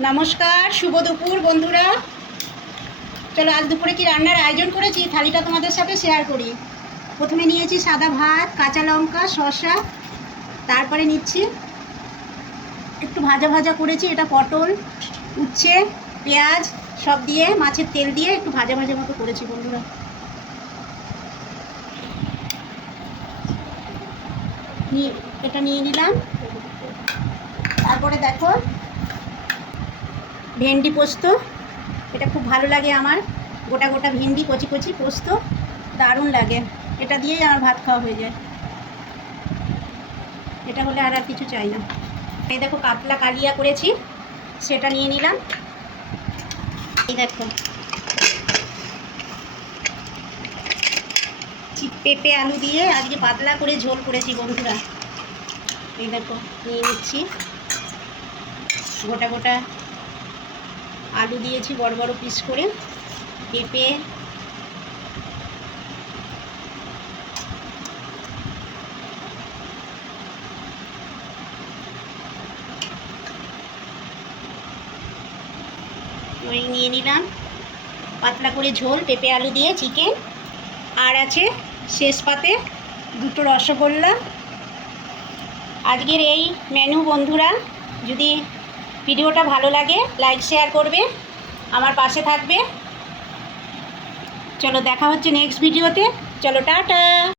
নমস্কার, শুভ দুপুর বন্ধুরা। চলো আজ দুপুরে কি রান্নার আয়োজন করেছি থালিটা তোমাদের সাথে শেয়ার করি। প্রথমে নিয়েছি সাদা ভাত, কাঁচা লঙ্কা, শসা, তারপরে নিচ্ছি একটু ভাজা ভাজা করেছি, এটা পটল, উচ্ছে, পেঁয়াজ সব দিয়ে মাছের তেল দিয়ে একটু ভাজা ভাজা মতো করেছি বন্ধুরা। এটা নিয়ে নিলাম। তারপরে দেখো ভেন্ডি পোস্ত, এটা খুব ভালো লাগে আমার। গোটা গোটা ভেন্ডি কচি কচি পোস্ত দারুণ লাগে, এটা দিয়েই আমার ভাত খাওয়া হয়ে যায়। এটা হলে আর কিছু চাই না। এই দেখো কাতলা কালিয়া করেছি, সেটা নিয়ে নিলাম। এই দেখো পেঁপে আলু দিয়ে আজকে পাতলা করে ঝোল করেছি বন্ধুরা। এই দেখো নিয়ে নিচ্ছি, গোটা গোটা আলু দিয়েছি বড় বড় পিস করে, পেঁপে, ওই নিয়ে নিলাম পাতলা করে ঝোল পেঁপে আলু দিয়ে চিকেন, আর আছে শেষ পাতে দুটো রসগোল্লা। আজকের এই মেনু বন্ধুরা। যদি ভিডিওটা ভালো লাগে লাইক শেয়ার করবে, আমার পাশে থাকবে। চলো দেখা হচ্ছে নেক্সট ভিডিওতে। চলো টাটা।